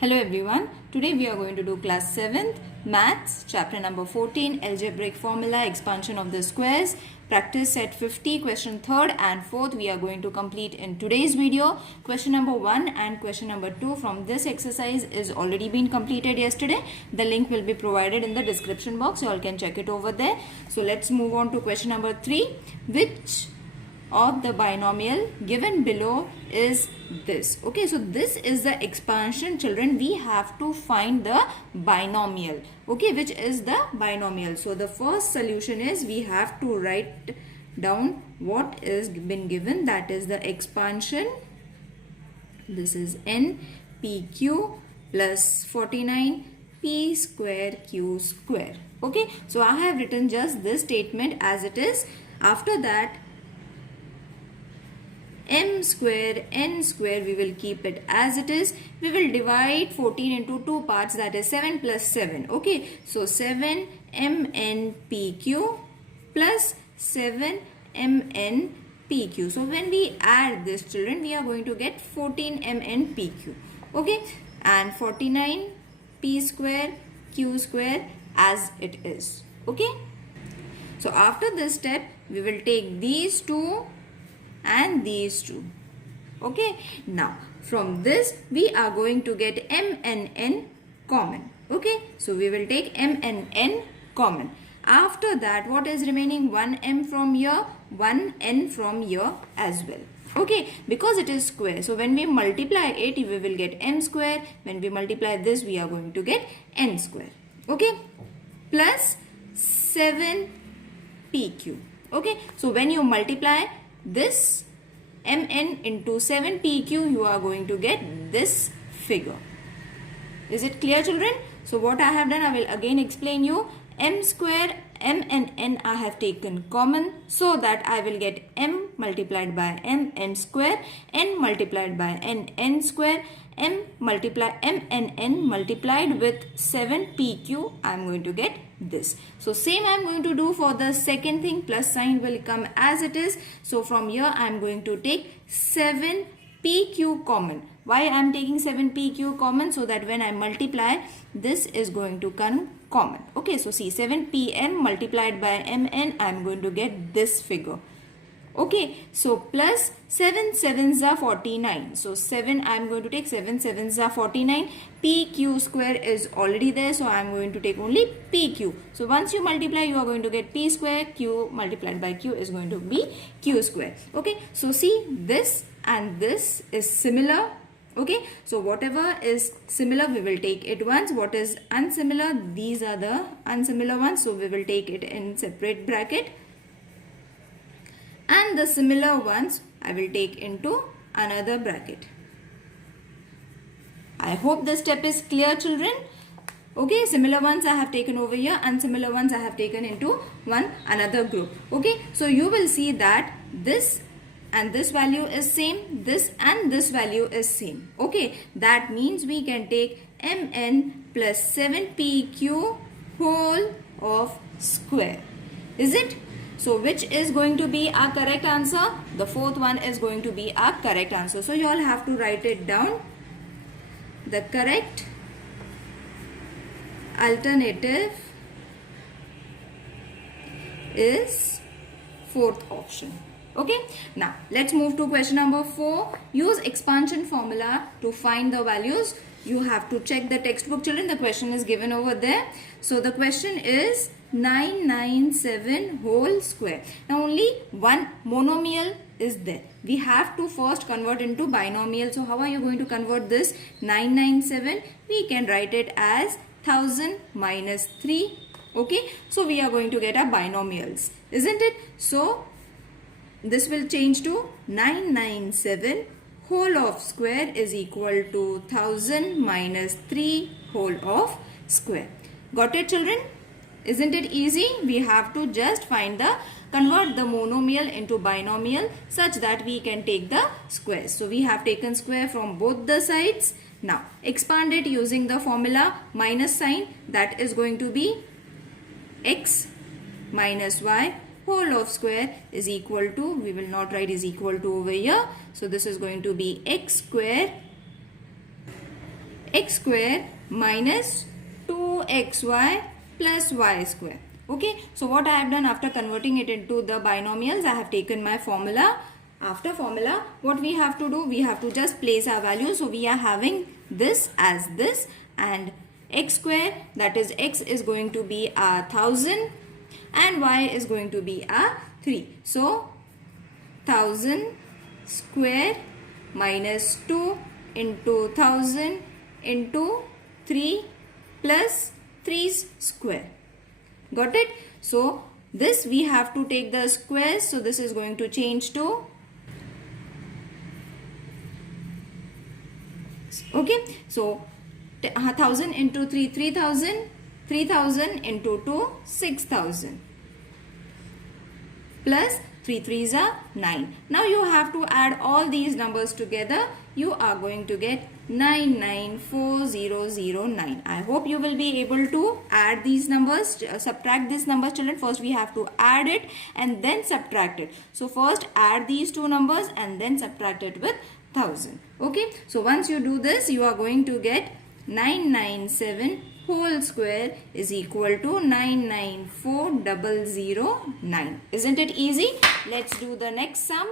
Hello everyone, today we are going to do class 7th maths chapter number 14 algebraic formula expansion of the squares practice set 50 question 3rd and 4th we are going to complete in today's video. Question number 1 and question number 2 from this exercise is already been completed yesterday. The link will be provided in the description box, you all can check it over there. So let's move on to question number 3. Which of the binomial given below is this? Okay, so this is the expansion, children. We have to find the binomial. Okay, which is the binomial? So the first solution is we have to write down what is been given, that is the expansion. This is n pq plus 49 p square q square. Okay, so I have written just this statement as it is. After that, m square n square we will keep it as it is. We will divide 14 into two parts, that is 7 plus 7. Okay, so 7 mn pq plus 7 mn pq. So when we add this, children, we are going to get 14 mn pq. Okay, and 49 p square q square as it is. Okay, so after this step we will take these two and these two. Okay, now from this we are going to get m and n common. Okay, so we will take m and n common. After that, what is remaining? 1m from here, 1n from here as well. Okay, because it is square, so when we multiply it we will get m square. When we multiply this we are going to get n square. Okay, plus 7 pq. Okay, so when you multiply this mn into 7 pq, you are going to get this figure. Is it clear, children? So what I have done, I will again explain you. M square, m and n I have taken common, so that I will get m multiplied by m n square, n multiplied by n square, m and n multiplied with 7 pq. I am going to get this. So same I am going to do for the second thing. Plus sign will come as it is. So from here I am going to take 7 pq common. Why I am taking 7 pq common? So that when I multiply, this is going to come common. Okay, so see, 7 pm multiplied by mn, I am going to get this figure. Okay, so plus 7 sevens are 49. So 7 I am going to take 7 sevens are 49. Pq square is already there, so I am going to take only pq. So once you multiply, you are going to get p square. Q multiplied by q is going to be q square. Okay, so see, this and this is similar. Okay, so whatever is similar we will take it once. What is unsimilar, these are the unsimilar ones, so we will take it in separate bracket. And the similar ones I will take into another bracket. I hope this step is clear, children. Okay, similar ones I have taken over here, unsimilar ones I have taken into another group. Okay, so you will see that this and this value is same, this and this value is same. Okay, that means we can take mn plus 7pq whole of square. Is it? So which is going to be our correct answer? The fourth one is going to be our correct answer. So you all have to write it down. The correct alternative is fourth option. Okay, now let's move to question number 4. Use expansion formula to find the values. You have to check the textbook, children. The question is given over there. So the question is 997 whole square. Now only one monomial is there. We have to first convert into binomial. So how are you going to convert this 997? We can write it as 1000 minus 3. Okay, so we are going to get our binomials, isn't it? So this will change to 997 whole of square is equal to 1000 minus 3 whole of square. Got it, children? Isn't it easy? We have to just convert the monomial into binomial such that we can take the squares. So we have taken square from both the sides. Now expand it using the formula minus sign, that is going to be x minus y whole of square is equal to, we will not write is equal to over here. So this is going to be x square x square minus 2xy plus y square. Okay, so what I have done after converting it into the binomials, I have taken my formula. After formula, what we have to do, we have to just place our values. So we are having this as this, and x square, that is x is going to be 1000 and y is going to be 3. So 1000 square minus 2 into 1000 into 3 plus 3's square. Got it? So this we have to take the squares. So this is going to change to, okay, so 1000 into 3, 3000, 3000 into 2, 6000 plus 3 3s are 9. Now you have to add all these numbers together. You are going to get 994009. I hope you will be able to add these numbers, subtract these numbers, children. First we have to add it and then subtract it. So first add these two numbers and then subtract it with 1000. Okay, so once you do this, you are going to get 997 whole square is equal to 994009. Isn't it easy? Let's do the next sum.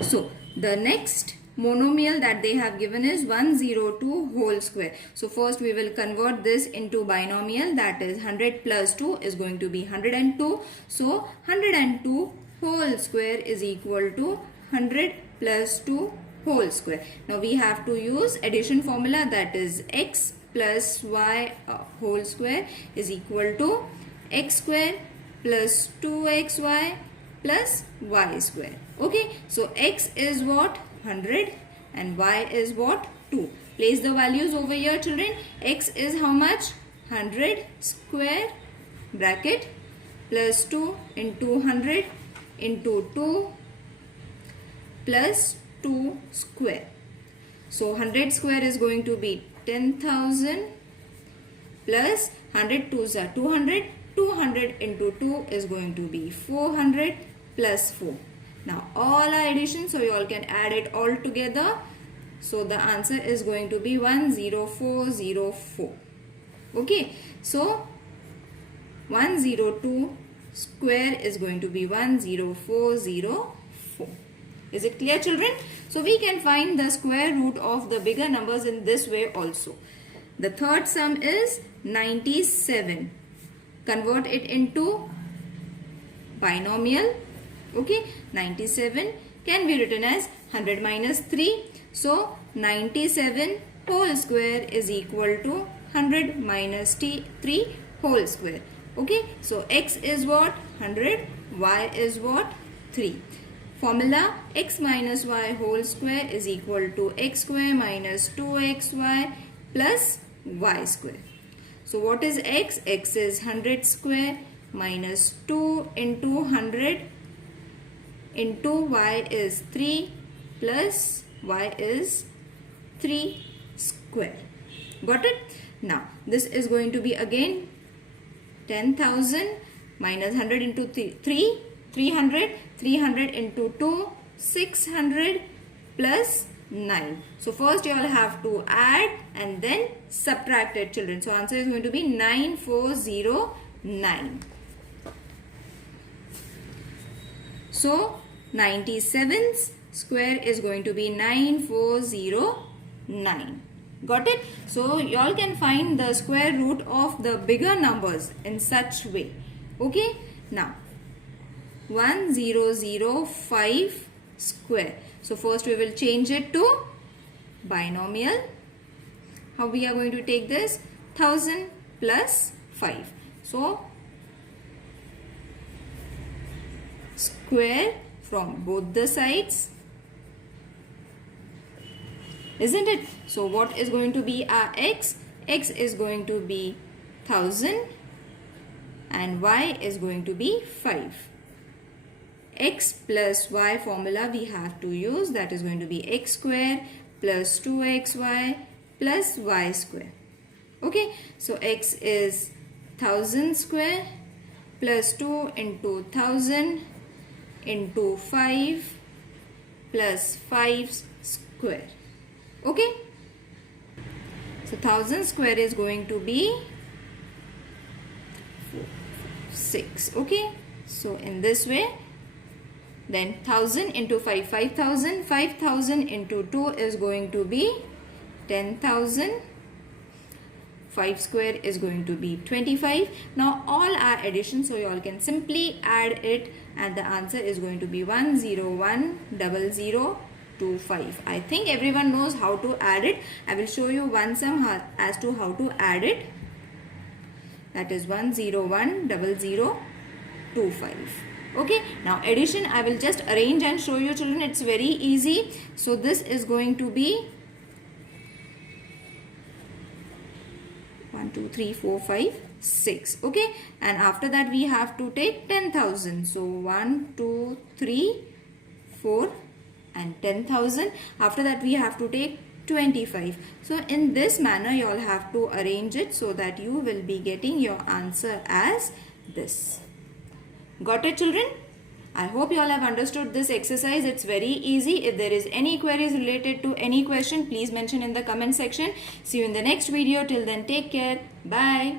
So the next monomial that they have given is 102 whole square. So first we will convert this into binomial, that is 100 plus 2 is going to be 102. So 102 whole square is equal to 100 plus 2 whole square. Now we have to use addition formula, that is x plus y whole square is equal to x square plus 2xy plus y square. Okay, so x is what? 100 and y is what? 2. Place the values over here, children. X is how much? 100 square bracket plus 2 into 100 into 2 plus 2 square. So 100 square is going to be 10,000 plus 100 2s are 200. 200 into 2 is going to be 400 plus 4. Now all are addition, so you all can add it all together. So the answer is going to be 10404. Okay, so 102 square is going to be 10404. Is it clear, children? So we can find the square root of the bigger numbers in this way also. The third sum is 97. Convert it into binomial. Okay, 97 can be written as 100 minus 3. So 97 whole square is equal to 100 minus 3 whole square. Okay, so x is what? 100, y is what? 3. Formula, x minus y whole square is equal to x square minus 2xy plus y square. So what is x? X is 100 square minus 2 into 100 into y is 3 plus y is 3 square. Got it? Now this is going to be again 10,000 minus 100 into 3, 300, 300 into 2, 600 plus 9. So first you all have to add and then subtract it, children. So answer is going to be 9409. So 97's square is going to be 9409. Got it? So you all can find the square root of the bigger numbers in such way. Okay? Now 1005 square. So first we will change it to binomial. How we are going to take this? 1000 plus 5. So square from both the sides. Isn't it? So what is going to be our x? X is going to be 1000 and y is going to be 5. X plus y formula we have to use, that is going to be x square plus 2xy plus y square. Okay, so x is 1000 square plus 2 into 1000 into 5 plus 5 square. Okay, So 1000 square is going to be 6. Okay, so in this way, then 1000 into 5, 5000. 5000 into 2 is going to be 10,000. 5 square is going to be 25. Now all are addition, so you all can simply add it, and the answer is going to be 1010025. I think everyone knows how to add it. I will show you one sum as to how to add it. That is 1010025. Okay, now addition I will just arrange and show you, children. It's very easy. So this is going to be 1 2 3 4 5 6. Okay, and after that we have to take 10,000. So 1 2 3 4 and 10,000. After that we have to take 25. So in this manner you all have to arrange it so that you will be getting your answer as this. Got it, children? I hope you all have understood this exercise. It's very easy. If there is any queries related to any question, please mention in the comment section. See you in the next video. Till then, take care. Bye.